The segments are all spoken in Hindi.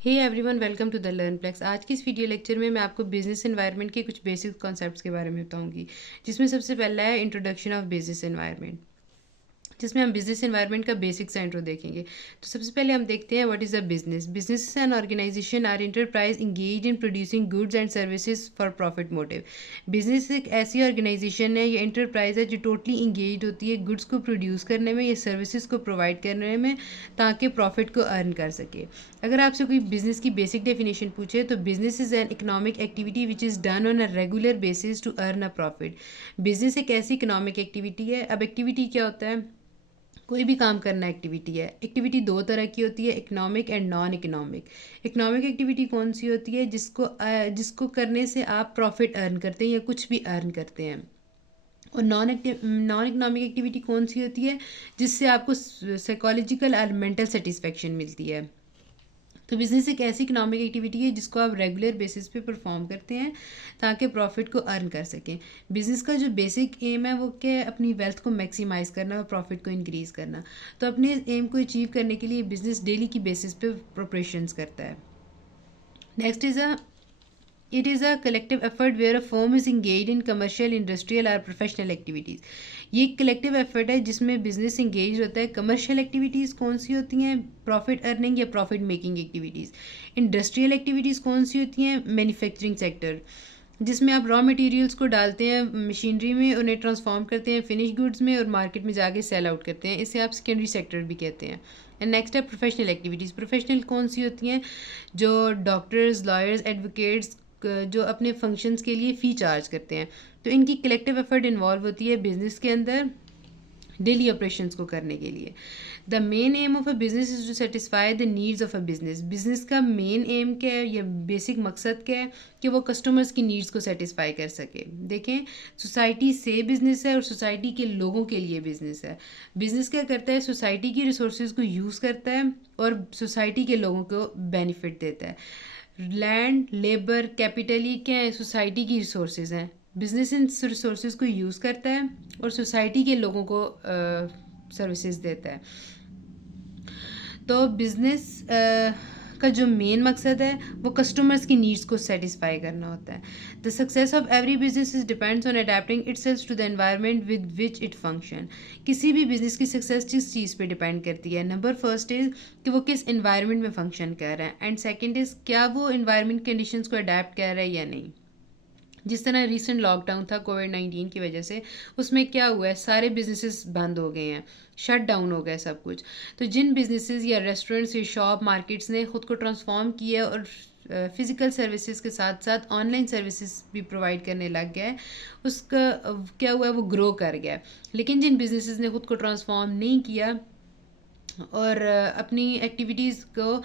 Hey everyone, welcome to the Learnplex. आज की इस वीडियो लेक्चर में मैं आपको बिजनेस एनवायरनमेंट के कुछ बेसिक कॉन्सेप्ट्स के बारे में बताऊंगी, जिसमें सबसे पहला है इंट्रोडक्शन ऑफ बिजनेस एनवायरनमेंट, जिसमें हम बिजनेस एनवायरनमेंट का बेसिक सा इंट्रो देखेंगे। तो सबसे पहले हम देखते हैं what is a business. Business is an organisation or enterprise engage in producing goods and services for profit motive. Business एक ऐसी ऑर्गेनाइजेशन है या इंटरप्राइज है जो टोटली इंगेज होती है गुड्स को प्रोड्यूस करने में या सर्विसेज को प्रोवाइड करने में, ताकि प्रॉफिट को अर्न कर सके। अगर आपसे कोई बिजनेस की बेसिक डेफिनेशन पूछे तो business is an economic activity which is done on a regular basis to earn a profit. Business एक ऐसी इकोनॉमिक एक्टिविटी है। अब एक्टिविटी क्या होता है? कोई भी काम करना एक्टिविटी है। एक्टिविटी दो तरह की होती है, economic and non economic. Economic activity कौन सी होती है? जिसको करने से आप प्रॉफिट अर्न करते हैं या कुछ भी अर्न करते हैं। और नॉन इकोनॉमिक एक्टिविटी कौन सी होती है? जिससे आपको साइकोलॉजिकल और मेंटल सेटिस्फेक्शन मिलती है। तो बिज़नेस एक ऐसी इकोनॉमिक एक्टिविटी है जिसको आप रेगुलर बेसिस पे परफॉर्म करते हैं ताकि प्रॉफिट को अर्न कर सकें। बिज़नेस का जो बेसिक एम है वो क्या है? अपनी वेल्थ को मैक्सिमाइज़ करना और प्रॉफिट को इंक्रीज़ करना। तो अपने एम को अचीव करने के लिए बिज़नेस डेली की बेसिस पे प्रिपरेशंस करता है। Next is a It is a collective effort where a firm is engaged in commercial, industrial or professional activities. ये एक कलेक्टिव एफर्ट है जिसमें बिजनेस इंगेज होता है। कमर्शियल एक्टिविटीज़ कौन सी होती हैं? प्रॉफिट अर्निंग या profit making activities. Industrial activities कौन सी होती हैं? मैन्युफैक्चरिंग सेक्टर, जिसमें आप रॉ मटेरियल्स को डालते हैं मशीनरी में, उन्हें ट्रांसफॉर्म करते हैं फिनिश गुड्स में और मार्केट में जाके सेल आउट करते हैं। इसे आप सेकेंडरी सेक्टर भी कहते हैं। एंड नेक्स्ट है प्रोफेशनल एक्टिविटीज़। प्रोफेशनल कौन सी होती हैं? जो डॉक्टर्स, लॉयर्स, एडवोकेट्स जो अपने फंक्शंस के लिए फ़ी चार्ज करते हैं। तो इनकी कलेक्टिव एफर्ट इन्वॉल्व होती है बिजनेस के अंदर डेली ऑपरेशंस को करने के लिए। The main aim of a business is to satisfy the needs of a business. Business का मेन एम क्या है या बेसिक मकसद क्या है? कि वो कस्टमर्स की नीड्स को सेटिस्फाई कर सके। देखें, सोसाइटी से बिजनेस है और सोसाइटी के लोगों के लिए बिजनेस है। बिजनेस क्या करता है? सोसाइटी की रिसोर्सेज को यूज़ करता है और सोसाइटी के लोगों को बेनिफिट देता है। लैंड, लेबर, कैपिटल, ये क्या है? सोसाइटी की रिसोर्सेज हैं। बिजनेस इन रिसोर्सेज को यूज़ करता है और सोसाइटी के लोगों को सर्विसेज देता है। तो बिजनेस का जो मेन मकसद है वो कस्टमर्स की नीड्स को सेटिस्फाई करना होता है। The success of every business is depends on adapting itself to the environment with which it function. किसी भी बिजनेस की सक्सेस किस चीज़ पे डिपेंड करती है? नंबर फर्स्ट इज़ कि वो किस एनवायरनमेंट में फंक्शन कर रहा है, एंड सेकेंड इज़ क्या वो एनवायरनमेंट कंडीशंस को अडेप्ट कर रहा है या नहीं। जिस तरह रिसेंट लॉकडाउन था कोविड-19 की वजह से, उसमें क्या हुआ है? सारे बिजनेसेस बंद हो गए हैं, शट डाउन हो गया सब कुछ। तो जिन बिजनेसेस या रेस्टोरेंट्स या शॉप मार्केट्स ने खुद को ट्रांसफॉर्म किया और फिज़िकल सर्विसेज के साथ साथ ऑनलाइन सर्विसेज भी प्रोवाइड करने लग गया है, उसका क्या हुआ है? वो ग्रो कर गया। लेकिन जिन बिजनेसेस ने खुद को ट्रांसफॉर्म नहीं किया और अपनी एक्टिविटीज़ को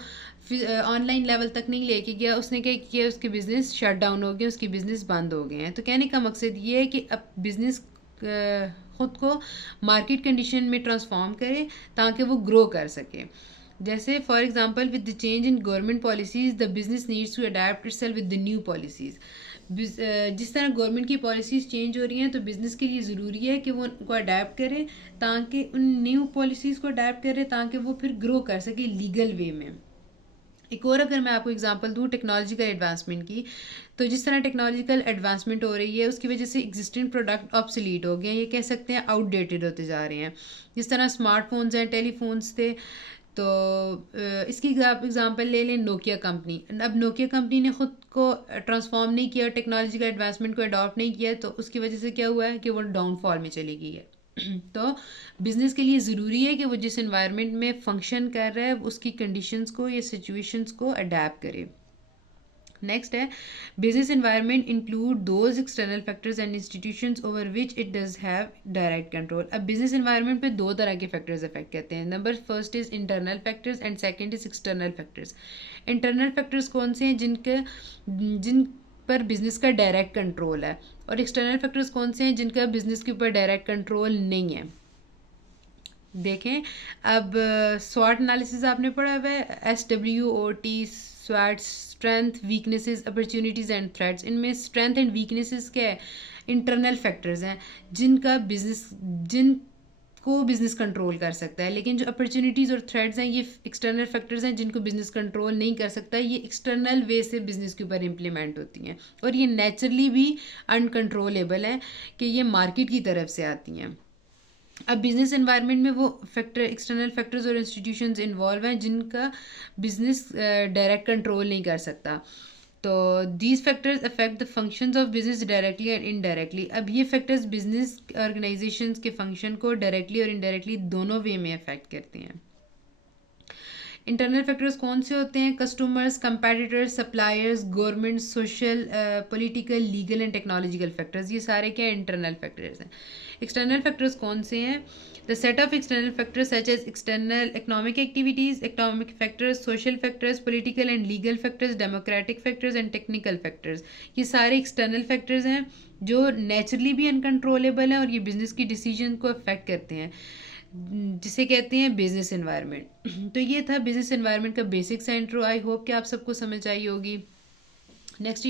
ऑनलाइन लेवल तक नहीं लेके गया, उसने क्या किया? उसके बिज़नेस शट डाउन हो गए, उसके बिज़नेस बंद हो गए हैं। तो कहने का मकसद ये है कि अब बिज़नेस ख़ुद को मार्केट कंडीशन में ट्रांसफॉर्म करे ताकि वो ग्रो कर सके। जैसे for example, with the change in government policies the business needs to adapt itself with the new policies. जिस तरह गवर्नमेंट की पॉलिसीज़ चेंज हो रही हैं तो बिज़नेस के लिए ज़रूरी है कि वो उनको अडेप्ट करे, ताकि उन न्यू पॉलिसीज़ को अडेप्ट करे ताकि वो फिर ग्रो कर सके लीगल वे में। एक और अगर मैं आपको एग्जांपल दूँ टेक्नोलॉजिकल एडवांसमेंट की, तो जिस तरह टेक्नोलॉजिकल एडवांसमेंट हो रही है उसकी वजह से एग्जिस्टिंग प्रोडक्ट ऑब्सोलीट हो गए हैं, ये कह सकते हैं आउटडेटेड होते जा रहे हैं। जिस तरह स्मार्टफोन्स हैं, टेलीफोन्स थे, तो इसकी आप एग्जांपल ले लें नोकिया कंपनी। अब नोकिया कंपनी ने ख़ुद को ट्रांसफॉर्म नहीं किया, टेक्नोलॉजिकल एडवांसमेंट को अडॉप्ट नहीं किया, तो उसकी वजह से क्या हुआ है कि वो डाउनफॉल में चली गई है। तो बिज़नेस के लिए ज़रूरी है कि वो जिस एनवायरनमेंट में फंक्शन कर रहा है उसकी कंडीशंस को या सिचुएशंस को अडेप्ट करे। नेक्स्ट है business environment include those external factors and institutions over which it does have direct control. अब बिजनेस एनवायरनमेंट पे दो तरह के फैक्टर्स अफेक्ट करते हैं। Number first is internal factors and second is external factors. Internal factors कौन से हैं? जिन पर बिजनेस का डायरेक्ट कंट्रोल है, और एक्सटर्नल फैक्टर्स कौन से हैं? जिनका बिजनेस के ऊपर डायरेक्ट कंट्रोल नहीं है। देखें, अब स्वॉट एनालिसिस आपने पढ़ा हुआ है, SWOT, स्वॉट, strength, weaknesses, opportunities and threats. इनमें स्ट्रेंथ एंड वीकनेसेस क्या है? इंटरनल फैक्टर्स हैं जिनका बिजनेस जिन को बिजनेस कंट्रोल कर सकता है, लेकिन जो अपॉर्चुनिटीज़ और थ्रेट्स हैं ये एक्सटर्नल फैक्टर्स हैं जिनको बिजनेस कंट्रोल नहीं कर सकता, ये एक्सटर्नल वे से बिजनेस के ऊपर इम्प्लीमेंट होती हैं और ये नेचुरली भी अनकंट्रोलेबल है कि ये मार्केट की तरफ से आती हैं। अब बिजनेस एनवायरनमेंट में वो फैक्टर, एक्सटर्नल फैक्टर्स और इंस्टीट्यूशंस इन्वॉल्व हैं जिनका बिजनेस डायरेक्ट कंट्रोल नहीं कर सकता। तो these factors affect the functions of business directly and indirectly. अब ये फैक्टर्स बिजनेस ऑर्गेनाइजेशंस के फंक्शन को डायरेक्टली और इनडायरेक्टली दोनों वे में अफेक्ट करते हैं। इंटरनल फैक्टर्स कौन से होते हैं? Customers, competitors, suppliers, government, social, political, legal and technological factors, ये सारे क्या इंटरनल फैक्टर्स हैं। एक्सटर्नल फैक्टर्स कौन से हैं? The set of external factors such as external economic activities, economic factors, social factors, political and legal factors, democratic factors and technical factors, ये सारे एक्सटर्नल फैक्टर्स हैं जो नेचुरली भी अनकंट्रोलेबल हैं और ये बिजनेस की डिसीजन को अफेक्ट करते हैं, जिसे कहते हैं बिजनेस एनवायरनमेंट। तो ये था बिजनेस एनवायरनमेंट का बेसिक्स इंट्रो। आई होप कि आप सबको समझ आई होगी। नेक्स्ट